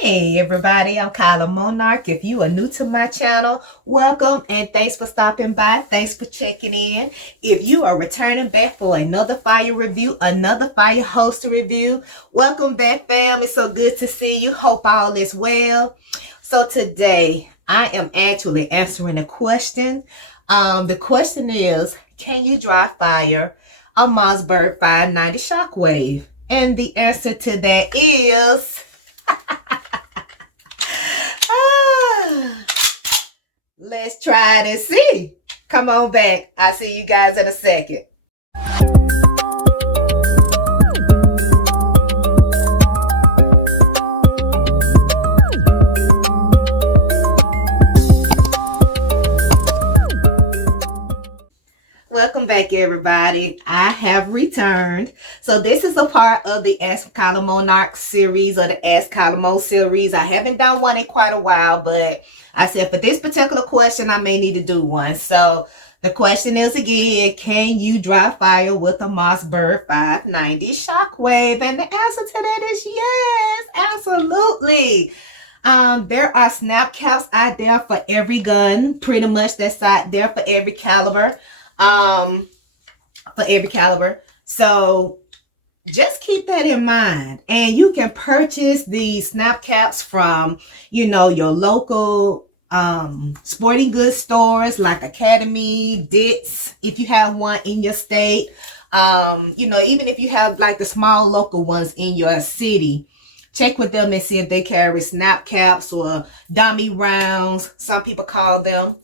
Hey everybody, I'm Kyla Monarch. If you are new to my channel, welcome and thanks for stopping by. Thanks for checking in. If you are returning back for another fire review, another fire holster review, welcome back fam. It's so good to see you. Hope all is well. So today I am actually answering a question. The question is, can you dry fire a Mossberg 590 ShockWave? And the answer to that is let's try it and see. Come on back. I'll see you guys in a second. Welcome back everybody. I have returned. So this is a part of the Ask Kyla Monarch series or the Ask KylaMo series. I haven't done one in quite a while, but I said for this particular question I may need to do one. So the question is again, can you dry fire with a Mossberg 590 ShockWave? And the answer to that is yes, absolutely. There are snap caps out there for every gun, pretty much that's out there for every caliber. So just keep that in mind, and you can purchase the snap caps from, you know, your local sporting goods stores like Academy, Ditz, if you have one in your state. You know, even if you have like the small local ones in your city, check with them and see if they carry snap caps or dummy rounds, some people call them,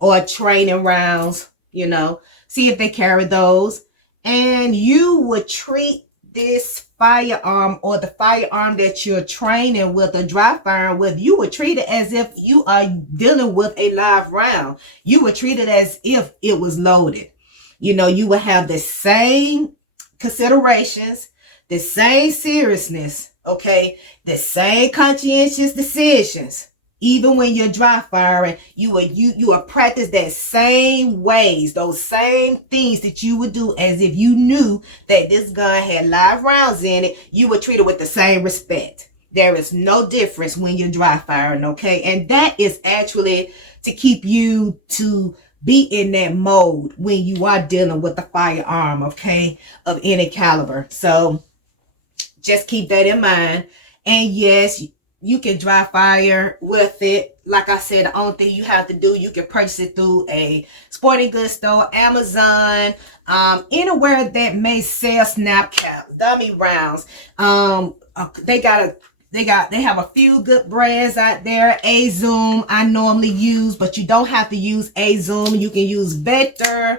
or training rounds. You know, see if they carry those, and you would treat this firearm or the firearm that you're training with or dry firing with, you would treat it as if you are dealing with a live round. You would treat it as if it was loaded. You know, you would have the same considerations, the same seriousness, okay, the same conscientious decisions. Even when you're dry firing, you will practice that same ways, those same things that you would do as if you knew that this gun had live rounds in it. You would treat it with the same respect. There is no difference when you're dry firing, okay? And that is actually to keep you to be in that mode when you are dealing with the firearm, okay, of any caliber. So just keep that in mind. And yes, you can dry fire with it. Like I said, the only thing you have to do, you can purchase it through a sporting goods store, Amazon, anywhere that may sell snap caps, dummy rounds. They have a few good brands out there. A-Zoom I normally use, but you don't have to use A-Zoom. You can use Vector.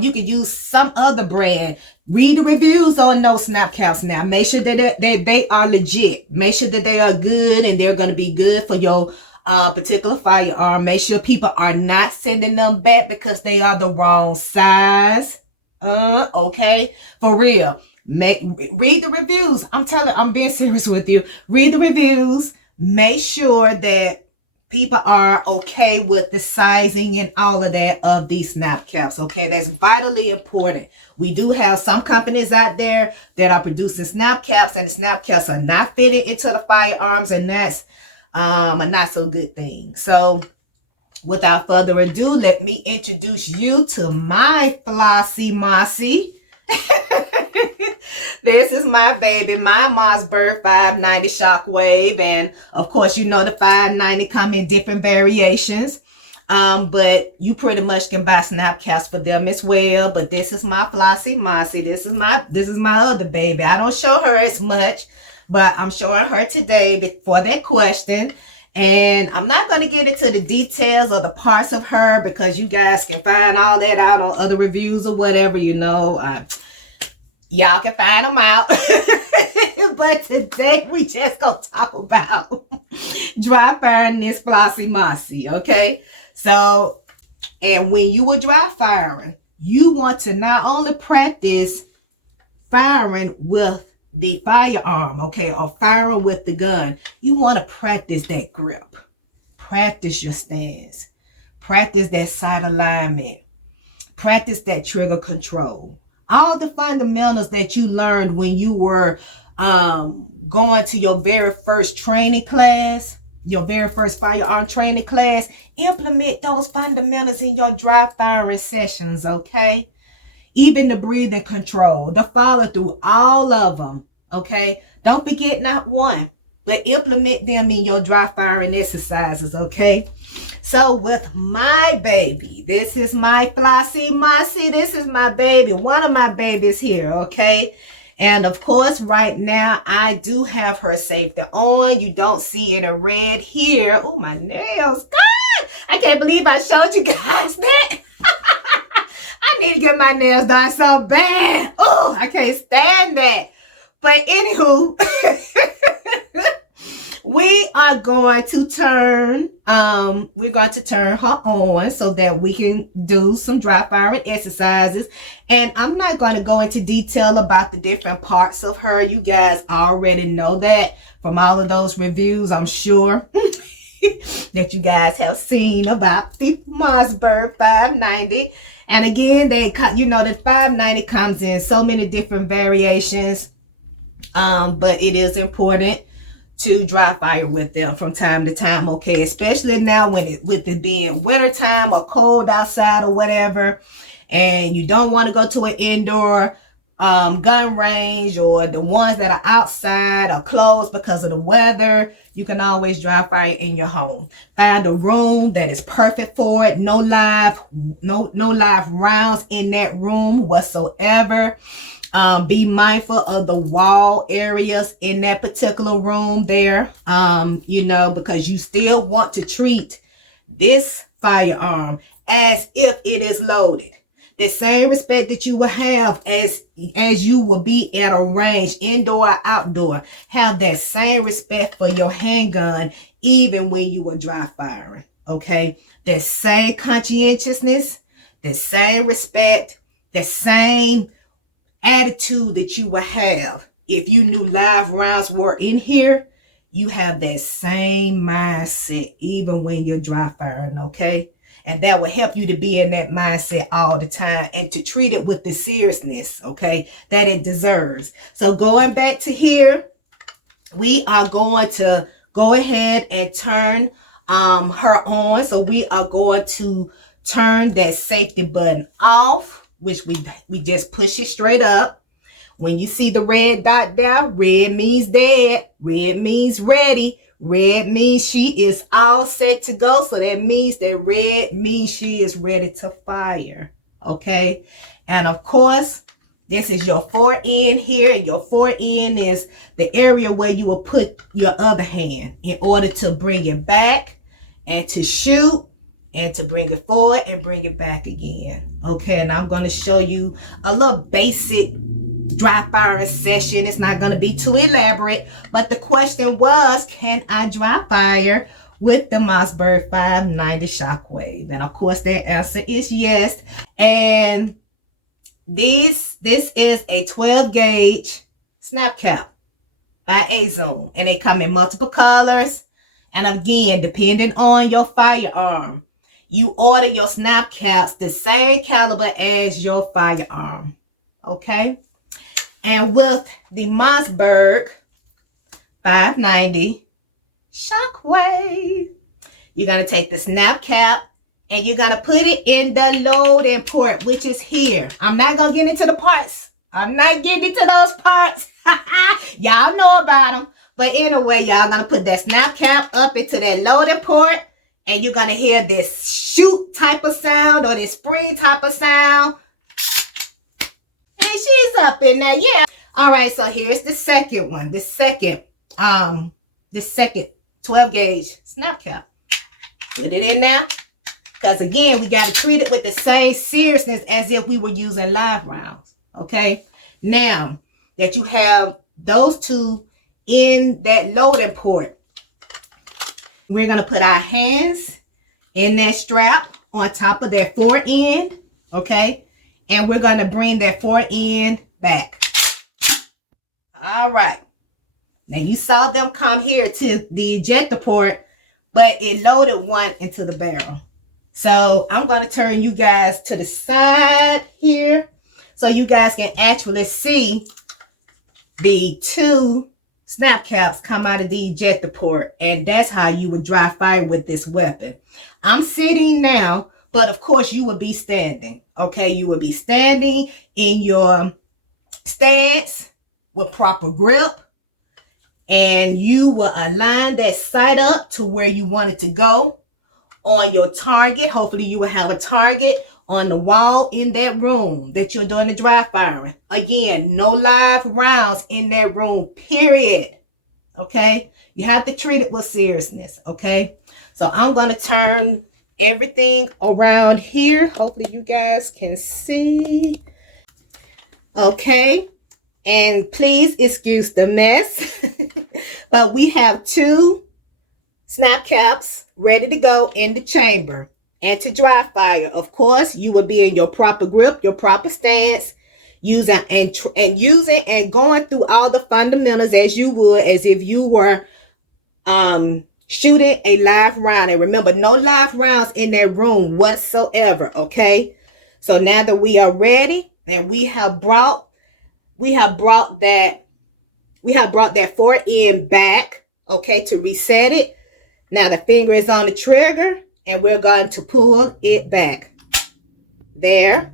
You can use some other brand. Read the reviews on those snap caps now. Make sure that they are legit. Make sure that they are good and they're going to be good for your particular firearm. Make sure people are not sending them back because they are the wrong size. Okay, for real. Read the reviews. I'm being serious with you. Read the reviews. Make sure that people are okay with the sizing and all of that of these snap caps. Okay, that's vitally important. We do have some companies out there that are producing snap caps, and the snap caps are not fitting into the firearms, and that's a not so good thing. So without further ado, let me introduce you to my Flossy Mossy. This is my baby, my Mossberg 590 ShockWave, and of course you know the 590 come in different variations, but you pretty much can buy snap caps for them as well. But this is my Flossy Mossy. This is my other baby. I don't show her as much, but I'm showing her today for that question. And I'm not going to get into the details of the parts of her because you guys can find all that out on other reviews or whatever, you know. Y'all can find them out. But today we just gonna talk about dry firing this Flossy Mossy, okay? So, and when you are dry firing, you want to not only practice firing with the firearm, okay, or firing with the gun, you want to practice that grip. Practice your stance. Practice that sight alignment. Practice that trigger control. All the fundamentals that you learned when you were going to your very first training class, your very first firearm training class, implement those fundamentals in your dry firing sessions, okay? Even the breathing control, the follow through, all of them, okay? Don't forget not one, but implement them in your dry firing exercises, okay? So with my baby, this is my Flossie Mossy, this is my baby, one of my babies here, okay? And of course, right now, I do have her safety on. You don't see it in red here. Oh, my nails. God, I can't believe I showed you guys that. I need to get my nails done so bad. Oh, I can't stand that. But anywho, we are going to turn, her on so that we can do some dry firing exercises. And I'm not going to go into detail about the different parts of her. You guys already know that from all of those reviews, I'm sure, that you guys have seen about the Mossberg 590. And again, the 590 comes in so many different variations. But it is important to dry fire with them from time to time, okay? Especially now with it being wintertime or cold outside or whatever, and you don't want to go to an indoor gun range, or the ones that are outside or closed because of the weather. You can always dry fire in your home. Find a room that is perfect for it. No live rounds in that room whatsoever. Be mindful of the wall areas in that particular room there, because you still want to treat this firearm as if it is loaded. The same respect that you will have as you will be at a range, indoor or outdoor. Have that same respect for your handgun, even when you are dry firing, okay? That same conscientiousness, the same respect, the same attitude that you will have if you knew live rounds were in here. You have that same mindset even when you're dry firing, okay? And that will help you to be in that mindset all the time and to treat it with the seriousness, okay, that it deserves. So going back to here, we are going to go ahead and turn her on. So we are going to turn that safety button off, which we just push it straight up. When you see the red dot there, red means dead, red means ready, red means she is all set to go. So that means that red means she is ready to fire, okay? And of course, this is your foreend here. Your foreend is the area where you will put your other hand in order to bring it back and to shoot, and to bring it forward and bring it back again. Okay, and I'm going to show you a little basic dry firing session. It's not going to be too elaborate, but the question was, can I dry fire with the Mossberg 590 ShockWave? And of course, the answer is yes. And this is a 12 gauge snap cap by A-Zone, and they come in multiple colors. And again, depending on your firearm, you order your snap caps the same caliber as your firearm, okay? And with the Mossberg 590 ShockWave, you're going to take the snap cap and you're going to put it in the loading port, which is here. I'm not going to get into the parts. I'm not getting into those parts. Y'all know about them. But anyway, y'all going to put that snap cap up into that loading port. And you're going to hear this shoot type of sound or this spring type of sound. And she's up in there, yeah. All right, so here's the second one. The second 12 gauge snap cap. Put it in there. Because again, we got to treat it with the same seriousness as if we were using live rounds. Okay. Now that you have those two in that loading port, we're going to put our hands in that strap on top of that foreend, okay? And we're going to bring that foreend back. All right. Now, you saw them come here to the ejector port, but it loaded one into the barrel. So, I'm going to turn you guys to the side here so you guys can actually see the two snap caps come out of the ejector port, and that's how you would dry fire with this weapon. I'm sitting now, but of course you would be standing. Okay, you would be standing in your stance with proper grip, and you will align that sight up to where you want it to go on your target. Hopefully you will have a target on the wall in that room that you're doing the dry firing. Again, no live rounds in that room, period. Okay, you have to treat it with seriousness. Okay, so I'm going to turn everything around here. Hopefully you guys can see. Okay, and please excuse the mess. But we have 2 snap caps ready to go in the chamber and to dry fire. Of course, you will be in your proper grip, your proper stance, using and going through all the fundamentals as you would, as if you were shooting a live round. And remember, no live rounds in that room whatsoever. Okay, so now that we are ready, and we have brought that forward end back, okay, to reset it. Now the finger is on the trigger, and we're going to pull it back. There.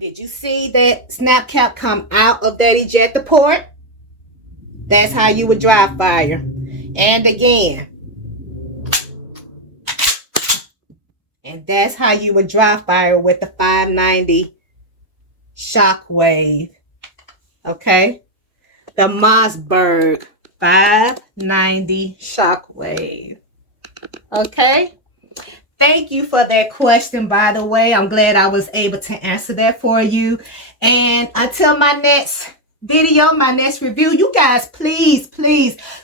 Did you see that snap cap come out of that ejector port? That's how you would dry fire. And again. And that's how you would dry fire with the 590 ShockWave. Okay? The Mossberg 590 ShockWave. Okay? Thank you for that question, by the way. I'm glad I was able to answer that for you. And until my next video, my next review, you guys, please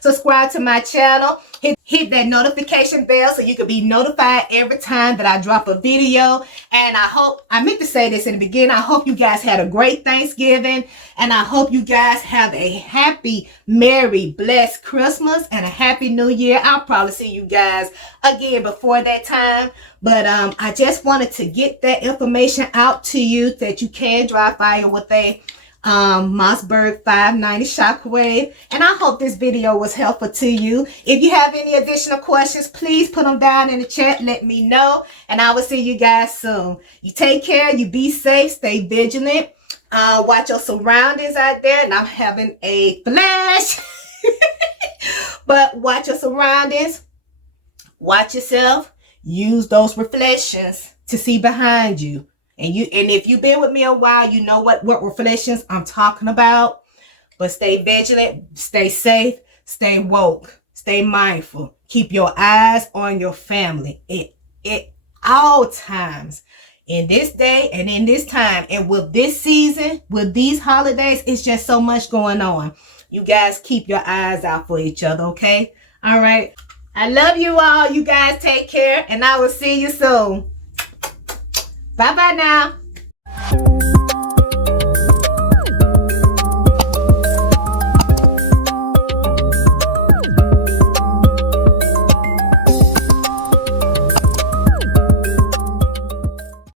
subscribe to my channel. Hit that notification bell so you can be notified every time that I drop a video. And I meant to say this in the beginning, I hope you guys had a great Thanksgiving, and I hope you guys have a happy, merry, blessed Christmas and a happy New Year. I'll probably see you guys again before that time, but I just wanted to get that information out to you that you can dry fire with a Mossberg 590 ShockWave. And I hope this video was helpful to you. If you have any additional questions, please put them down in the chat. Let me know, and I will see you guys soon. You take care, you be safe, stay vigilant, watch your surroundings out there. And I'm having a flash. But watch your surroundings, watch yourself, use those reflections to see behind you. And if you've been with me a while, you know what reflections I'm talking about. But stay vigilant, stay safe, stay woke, stay mindful. Keep your eyes on your family at all times. In this day and in this time, and with this season, with these holidays, it's just so much going on. You guys keep your eyes out for each other, okay? All right. I love you all. You guys take care, and I will see you soon. Bye-bye now.